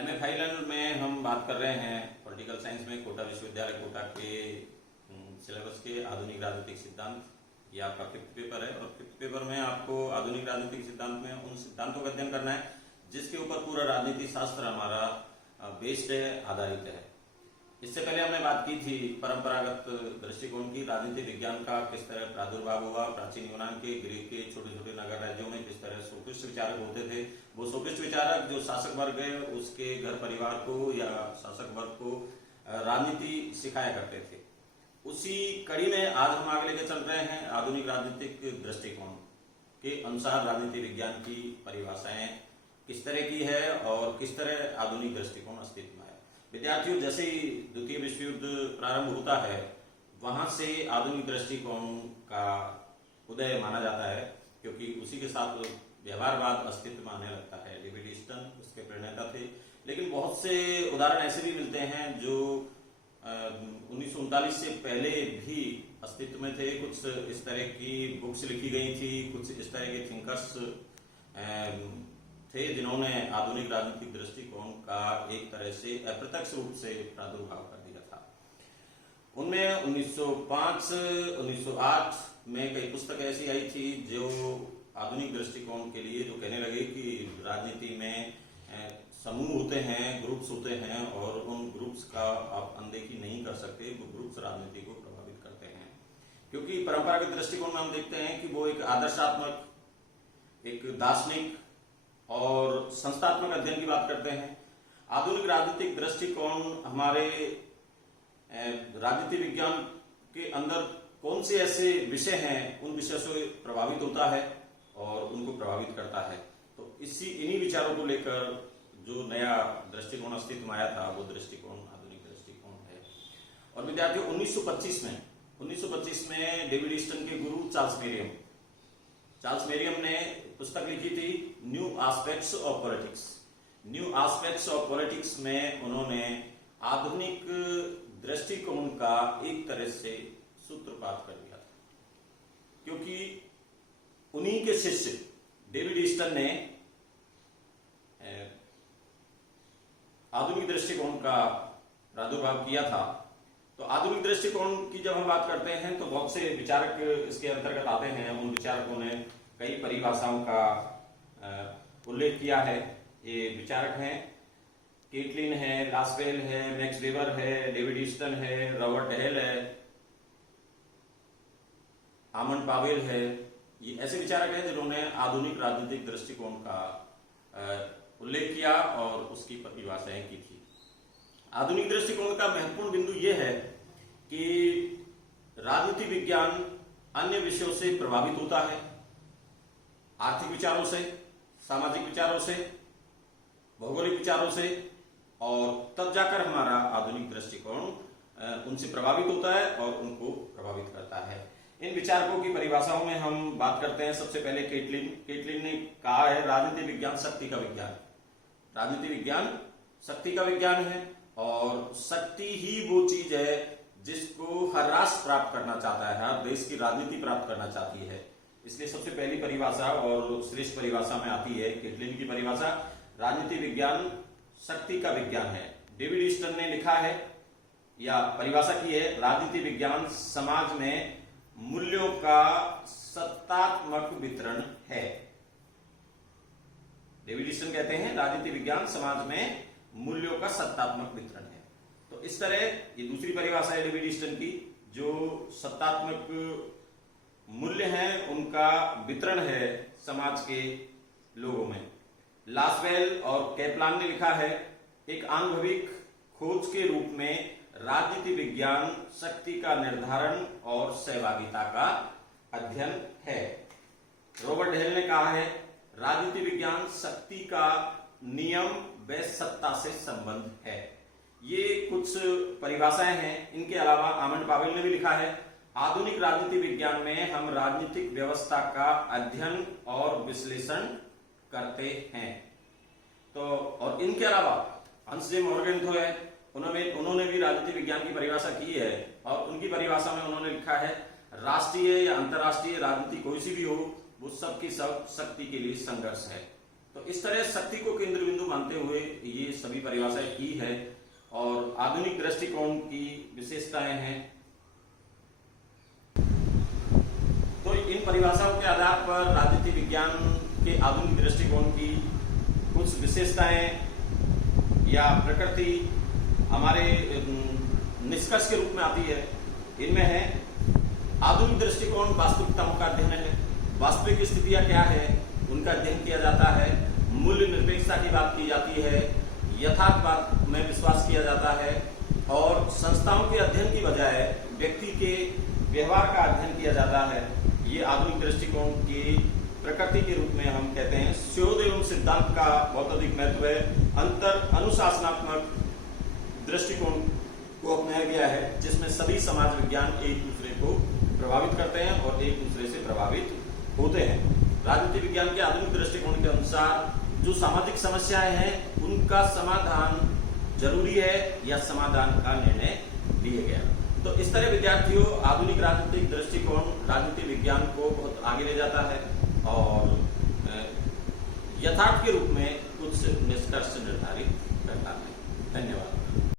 MA final में हम बात कर रहे हैं पॉलिटिकल साइंस में कोटा विश्वविद्यालय कोटा के सिलेबस के आधुनिक राजनीतिक सिद्धांत। ये आपका फिफ्थ पेपर है और फिफ्थ पेपर में आपको आधुनिक राजनीतिक सिद्धांत में उन सिद्धांतों का अध्ययन करना है जिसके ऊपर पूरा राजनीति शास्त्र हमारा बेस्ड है, आधारित है। इससे पहले हमने बात की थी परंपरागत दृष्टिकोण की, राजनीति विज्ञान का किस तरह प्रादुर्भाव हुआ, प्राचीन यूनान के, ग्रीक के छोटे छोटे नगर राज्यों में किस तरह सोफिस्ट विचारक होते थे। वो सोफिस्ट विचारक जो शासक वर्ग है उसके घर परिवार को या शासक वर्ग को राजनीति सिखाया करते थे। उसी कड़ी में आज हम आगे लेके चल रहे हैं आधुनिक राजनीतिक दृष्टिकोण के अनुसार राजनीति विज्ञान की परिभाषाएं किस तरह की है और किस तरह आधुनिक दृष्टिकोण अस्तित्व में है। विद्यार्थियों, जैसे ही द्वितीय विश्व युद्ध प्रारंभ होता है वहां से आधुनिक दृष्टिकोण का उदय माना जाता है, क्योंकि उसी के साथ व्यवहारवाद अस्तित्व में आने लगता है। डेविड ईस्टन उसके प्रणेता थे, लेकिन बहुत से उदाहरण ऐसे भी मिलते हैं जो 1939 से पहले भी अस्तित्व में थे। कुछ इस तरह की बुक्स लिखी गई थी, कुछ इस तरह के थिंकर्स थे जिन्होंने आधुनिक राजनीतिक दृष्टिकोण का एक तरह से अप्रत्यक्ष रूप से प्रादुर्भाव कर दिया था। उनमें 1905, 1908 में कई पुस्तक ऐसी आई थी जो आधुनिक दृष्टिकोण के लिए जो कहने लगे कि राजनीति में समूह होते हैं, ग्रुप्स होते हैं और उन ग्रुप्स का आप अनदेखी नहीं कर सकते। वो ग्रुप्स राजनीति को प्रभावित करते हैं, क्योंकि परंपरागत दृष्टिकोण में हम देखते हैं कि वो एक आदर्शात्मक, एक दार्शनिक और संस्थात्मक अध्ययन की बात करते हैं। आधुनिक राजनीतिक दृष्टिकोण हमारे राजनीति विज्ञान के अंदर कौन से ऐसे विषय हैं उन विषयों से प्रभावित होता है और उनको प्रभावित करता है। तो इन्हीं विचारों को लेकर जो नया दृष्टिकोण अस्तित्व में आया था वो दृष्टिकोण आधुनिक दृष्टिकोण है। और विद्यार्थियों, 1925 में डेविड ईस्टन के गुरु चार्ल्स मेरियम ने पुस्तक लिखी थी new aspects of politics. New aspects of politics में उन्होंने आधुनिक दृष्टिकोण का एक तरह से सूत्रपात कर दिया था, क्योंकि उन्हीं के शिष्य डेविड ईस्टन ने आधुनिक दृष्टिकोण का प्रादुर्भाव किया था। तो आधुनिक दृष्टिकोण की जब हम बात करते हैं तो बहुत से विचारक इसके अंतर्गत आते हैं। उन विचारकों ने कई परिभाषाओं का उल्लेख किया है। ये विचारक हैं केटलिन है, लासवेल है, मैक्स वेबर है, डेविड ईस्टन है, रॉबर्ट हेल है, आमंड पावेल है। ये ऐसे विचारक हैं जिन्होंने आधुनिक राजनीतिक दृष्टिकोण का उल्लेख किया और उसकी परिभाषाएं की थी। आधुनिक दृष्टिकोण का महत्वपूर्ण बिंदु यह है कि राजनीति विज्ञान अन्य विषयों से प्रभावित होता है, आर्थिक विचारों से, सामाजिक विचारों से, भौगोलिक विचारों से, और तब जाकर हमारा आधुनिक दृष्टिकोण उनसे प्रभावित होता है और उनको प्रभावित करता है। इन विचारकों की परिभाषाओं में हम बात करते हैं। सबसे पहले केटलिन ने कहा है राजनीति विज्ञान शक्ति का विज्ञान। राजनीति विज्ञान शक्ति का विज्ञान है और शक्ति ही वो चीज है जिसको हर राष्ट्र प्राप्त करना चाहता है, हर देश की राजनीति प्राप्त करना चाहती है। इसलिए सबसे पहली परिभाषा और श्रेष्ठ परिभाषा में आती है केटलिन की परिभाषा, राजनीति विज्ञान शक्ति का विज्ञान है। डेविड ईस्टन ने लिखा है या परिभाषा की है राजनीति विज्ञान समाज में मूल्यों का सत्तात्मक वितरण है। डेविड ईस्टन कहते हैं राजनीति विज्ञान समाज में मूल्यों का सत्तात्मक वितरण है। तो इस तरह ये दूसरी परिभाषा है डेविड ईस्टन की, जो सत्तात्मक मूल्य हैं उनका वितरण है समाज के लोगों में। लासवेल और कैपलान ने लिखा है एक आनुभविक खोज के रूप में राजनीति विज्ञान शक्ति का निर्धारण और सहभागिता का अध्ययन है। रॉबर्ट हेल ने कहा है राजनीति विज्ञान शक्ति का नियम व सत्ता से संबंध है। ये कुछ परिभाषाएं हैं। इनके अलावा आमंड पावेल ने भी लिखा है आधुनिक राजनीति विज्ञान में हम राजनीतिक व्यवस्था का अध्ययन और विश्लेषण करते हैं। तो और इनके अलावा हंस जे मॉर्गन तो है, उन्होंने भी राजनीति विज्ञान की परिभाषा की है और उनकी परिभाषा में उन्होंने लिखा है राष्ट्रीय या अंतर्राष्ट्रीय राजनीति कोई सी भी हो वो सबकी सब शक्ति के लिए संघर्ष है। तो इस तरह शक्ति को केंद्र बिंदु मानते हुए ये सभी परिभाषाएं की है और आधुनिक दृष्टिकोण की विशेषताएं हैं। तो इन परिभाषाओं के आधार पर राजनीति विज्ञान के आधुनिक दृष्टिकोण की कुछ विशेषताएं या प्रकृति हमारे निष्कर्ष के रूप में आती है। इनमें है आधुनिक दृष्टिकोण वास्तविकताओं का अध्ययन है। वास्तविक स्थितियां क्या है उनका अध्ययन किया जाता है। मूल्य निरपेक्षता की बात की जाती है, यथार्थवाद में विश्वास किया जाता है और संस्थाओं के अध्ययन की बजाय व्यक्ति के व्यवहार का अध्ययन किया जाता है। ये आधुनिक दृष्टिकोण की प्रकृति के रूप में हम कहते हैं। शोध एवं सिद्धांत का बहुत अधिक महत्व है। अंतर अनुशासनात्मक दृष्टिकोण को अपनाया गया है जिसमें सभी समाज विज्ञान एक दूसरे को प्रभावित करते हैं और एक दूसरे से प्रभावित होते हैं। राजनीति विज्ञान के आधुनिक दृष्टिकोण के अनुसार जो सामाजिक समस्याएं हैं उनका समाधान जरूरी है या समाधान का निर्णय लिया गया। तो इस तरह विद्यार्थियों आधुनिक राजनीतिक दृष्टिकोण राजनीति विज्ञान को बहुत आगे ले जाता है और यथार्थ के रूप में कुछ निष्कर्ष निर्धारित करता है। धन्यवाद।